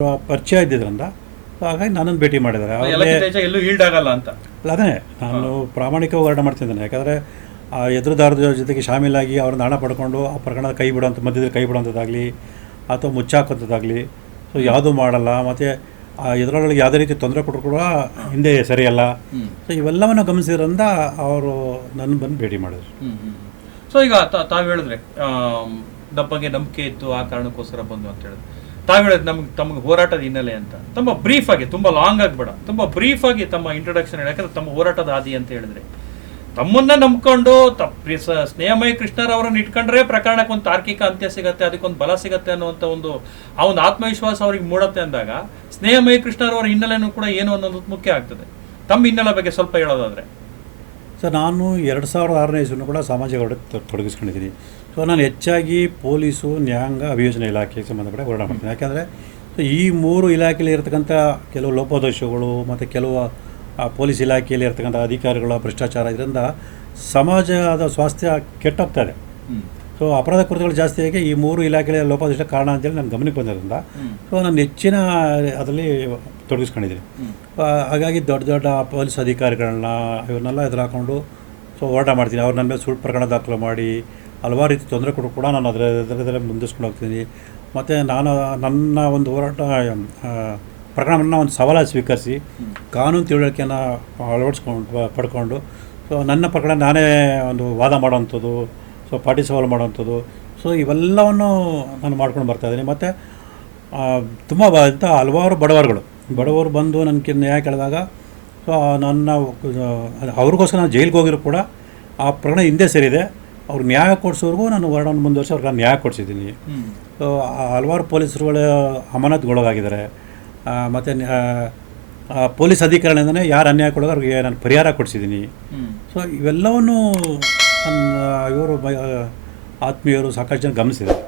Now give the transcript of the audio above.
ಪರಿಚಯ ಇದ್ದಿದ್ರಿಂದ ಹಾಗಾಗಿ ನನ್ನನ್ನು ಭೇಟಿ ಮಾಡಿದ್ದಾರೆ. ಎಲ್ಲೂ ಈಲ್ಡ್ ಆಗಲ್ಲ ಅಂತ ಅದೇ ನಾನು ಪ್ರಾಮಾಣಿಕವಾಗಿ ಹೋರಾಟ ಮಾಡ್ತಿದ್ದೇನೆ. ಯಾಕಂದರೆ ಆ ಎದುರುದಾರರ ಜೊತೆಗೆ ಶಾಮೀಲಾಗಿ ಅವ್ರನ್ನ ಹಣ ಪಡ್ಕೊಂಡು ಆ ಪ್ರಕರಣದ ಕೈ ಬಿಡುವಂಥ ಮಧ್ಯದಲ್ಲಿ ಕೈ ಬಿಡುವಂಥದ್ದಾಗಲಿ ಅಥವಾ ಮುಚ್ಚಾಕೋಂಥದ್ದಾಗಲಿ ಸೊ ಯಾವುದೂ ಮಾಡಲ್ಲ. ಮತ್ತು ಆ ಎದುರೊಳಗೆ ಯಾವುದೇ ರೀತಿ ತೊಂದರೆ ಕೊಟ್ಟರು ಕೂಡ ಹಿಂದೆ ಸರಿಯಲ್ಲ. ಸೊ ಇವೆಲ್ಲವನ್ನು ಗಮನಿಸಿದ್ರಿಂದ ಅವರು ನನ್ನ ಬಂದು ಭೇಟಿ ಮಾಡಿದ್ರು. ಸೊ ಈಗ ತಾವು ಹೇಳಿದ್ರೆ ಬಗ್ಗೆ ನಂಬಿಕೆ ಇತ್ತು, ಆ ಕಾರಣಕ್ಕೋಸ್ಕರ ಬಂದು ಅಂತ ಹೇಳಿದ್ರು. ತಾವು ಹೇಳಿದ್ರೆ ತಮಗೆ ಹೋರಾಟದ ಹಿನ್ನೆಲೆ ಅಂತ ತುಂಬ ಬ್ರೀಫ್ ಆಗಿ, ತುಂಬ ಲಾಂಗ್ ಆಗಬೇಡ, ತುಂಬ ಬ್ರೀಫ್ ಆಗಿ ತಮ್ಮ ಇಂಟ್ರೊಡಕ್ಷನ್ ಹೇಳಿ. ಯಾಕಂದ್ರೆ ತಮ್ಮ ಹೋರಾಟದ ಹಾದಿ ಅಂತ ಹೇಳಿದ್ರೆ ತಮ್ಮನ್ನ ನಂಬ್ಕೊಂಡು ಸ್ನೇಹಮಯಿ ಕೃಷ್ಣರವರನ್ನು ಇಟ್ಕೊಂಡ್ರೆ ಪ್ರಕರಣಕ್ಕೆ ಒಂದು ತಾರ್ಕಿಕ ಅಂತ್ಯ ಸಿಗತ್ತೆ, ಅದಕ್ಕೊಂದು ಬಲ ಸಿಗತ್ತೆ ಅನ್ನುವಂಥ ಒಂದು ಆತ್ಮವಿಶ್ವಾಸ ಅವ್ರಿಗೆ ಮೂಡತ್ತೆ ಅಂದಾಗ ಸ್ನೇಹಮಯಿ ಕೃಷ್ಣರವರ ಹಿನ್ನೆಲೆನೂ ಕೂಡ ಏನು ಅನ್ನೋದು ಮುಖ್ಯ ಆಗ್ತದೆ. ತಮ್ಮ ಹಿನ್ನೆಲೆ ಬಗ್ಗೆ ಸ್ವಲ್ಪ ಹೇಳೋದಾದ್ರೆ ಸರ್, ನಾನು 2006ನೇ ಇಸ್ವಿನೂ ಕೂಡ ಸಾಮಾಜಿಕ ಹೋರಾಟ ತೊಡಗಿಸ್ಕೊಂಡಿದ್ದೀನಿ. ಸೊ ನಾನು ಹೆಚ್ಚಾಗಿ ಪೊಲೀಸು, ನ್ಯಾಯಾಂಗ, ಅಭಿಯೋಜನೆ ಇಲಾಖೆಗೆ ಸಂಬಂಧಪಟ್ಟ ಹೋರಾಟ ಮಾಡ್ತೀನಿ. ಯಾಕೆಂದರೆ ಈ ಮೂರು ಇಲಾಖೆಯಲ್ಲಿ ಇರತಕ್ಕಂಥ ಕೆಲವು ಲೋಪದೋಷಗಳು ಮತ್ತು ಕೆಲವು ಪೊಲೀಸ್ ಇಲಾಖೆಯಲ್ಲಿ ಇರ್ತಕ್ಕಂಥ ಅಧಿಕಾರಿಗಳ ಭ್ರಷ್ಟಾಚಾರ ಇದರಿಂದ ಸಮಾಜದ ಸ್ವಾಸ್ಥ್ಯ ಕೆಟ್ಟೋಗ್ತಾಯಿದೆ. ಸೊ ಅಪರಾಧ ಕೃತ್ಯಗಳು ಜಾಸ್ತಿಯಾಗಿ ಈ ಮೂರು ಇಲಾಖೆಯ ಲೋಪದೋಷ ಕಾರಣ ಅಂತೇಳಿ ನನ್ನ ಗಮನಕ್ಕೆ ಬಂದಿರೋದ್ರಿಂದ ಸೊ ನಾನು ಹೆಚ್ಚಿನ ಅದರಲ್ಲಿ ತೊಡಗಿಸ್ಕೊಂಡಿದ್ದೀನಿ. ಹಾಗಾಗಿ ದೊಡ್ಡ ದೊಡ್ಡ ಪೊಲೀಸ್ ಅಧಿಕಾರಿಗಳನ್ನ ಇವನ್ನೆಲ್ಲ ಎದುರಾಕೊಂಡು ಸೊ ಹೋರಾಟ ಮಾಡ್ತೀನಿ. ಅವ್ರು ನನ್ನ ಮೇಲೆ ಸುಳ್ಳು ಪ್ರಕರಣ ದಾಖಲು ಮಾಡಿ ಹಲವಾರು ರೀತಿ ತೊಂದರೆ ಕೊಟ್ಟರು ಕೂಡ ನಾನು ಅದರಲ್ಲೇ ಮುಂದಿಸ್ಕೊಂಡು ಹೋಗ್ತೀನಿ. ಮತ್ತು ನಾನು ನನ್ನ ಒಂದು ಹೋರಾಟ ಪ್ರಕರಣವನ್ನು ಒಂದು ಸವಾಲಾಗಿ ಸ್ವೀಕರಿಸಿ ಕಾನೂನು ತಿಳುವಳಿಕೆಯನ್ನು ಪಡ್ಕೊಂಡು ಸೊ ನನ್ನ ಪ್ರಕರಣ ನಾನೇ ಒಂದು ವಾದ ಮಾಡೋವಂಥದ್ದು, ಸೊ ಪಾರ್ಟಿ ಸವಾಲು ಮಾಡೋವಂಥದ್ದು, ಸೊ ಇವೆಲ್ಲವನ್ನು ನಾನು ಮಾಡ್ಕೊಂಡು ಬರ್ತಾಯಿದ್ದೀನಿ. ಮತ್ತು ತುಂಬ ಹಲವಾರು ಬಡವರು ಬಂದು ನನಗೆ ನ್ಯಾಯ ಕೇಳಿದಾಗ ಸೊ ನನ್ನ ಅವ್ರಿಗೋಸ್ಕರ ನಾನು ಜೈಲಿಗೆ ಹೋಗಿರೋ ಕೂಡ ಆ ಪ್ರಕರಣ ಹಿಂದೆ ಸೇರಿದೆ. ಅವ್ರಿಗೆ ನ್ಯಾಯ ಕೊಡಿಸೋರ್ಗೂ ನಾನು ಹೋರಾಟವನ್ನು ಮುಂದುವರಿಸಿ ಅವ್ರಿಗೆ ನ್ಯಾಯ ಕೊಡಿಸಿದ್ದೀನಿ. ಸೊ ಹಲವಾರು ಪೊಲೀಸರುಗಳು ಅಮಾನತುಗೊಳಗಾಗಿದ್ದಾರೆ. ಮತ್ತು ಪೊಲೀಸ್ ಅಧಿಕಾರಿಗಳಿಂದಲೇ ಯಾರು ಅನ್ಯಾಯ ಕೊಡೋದು ಅವ್ರಿಗೆ ನಾನು ಪರಿಹಾರ ಕೊಡಿಸಿದ್ದೀನಿ. ಸೊ ಇವೆಲ್ಲವನ್ನು ನನ್ನ ಇವರು ಆತ್ಮೀಯರು ಸಾಕಷ್ಟು ಜನ ಗಮನಿಸಿದ್ದಾರೆ.